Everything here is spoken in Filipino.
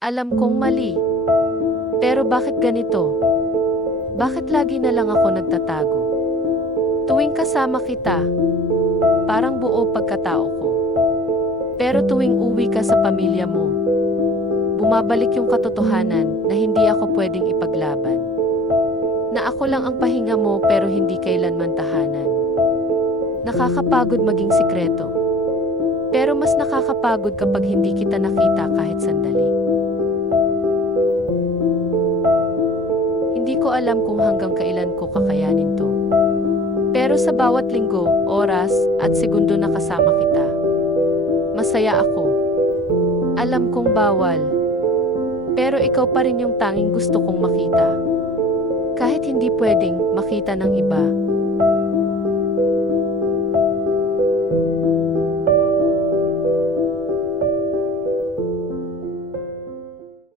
Alam kong mali. Pero bakit ganito? Bakit lagi na lang ako nagtatago? Tuwing kasama kita, parang buo pagkatao ko. Pero tuwing uwi ka sa pamilya mo, bumabalik yung katotohanan na hindi ako pwedeng ipaglaban. Na ako lang ang pahinga mo pero hindi kailanman tahanan. Nakakapagod maging sikreto. Pero mas nakakapagod kapag hindi kita nakita kahit sandali. Hindi ko alam kung hanggang kailan ko kakayanin to. Pero sa bawat linggo, oras, at segundo na kasama kita, masaya ako. Alam kong bawal. Pero ikaw pa rin yung tanging gusto kong makita. Kahit hindi pwedeng makita ng iba,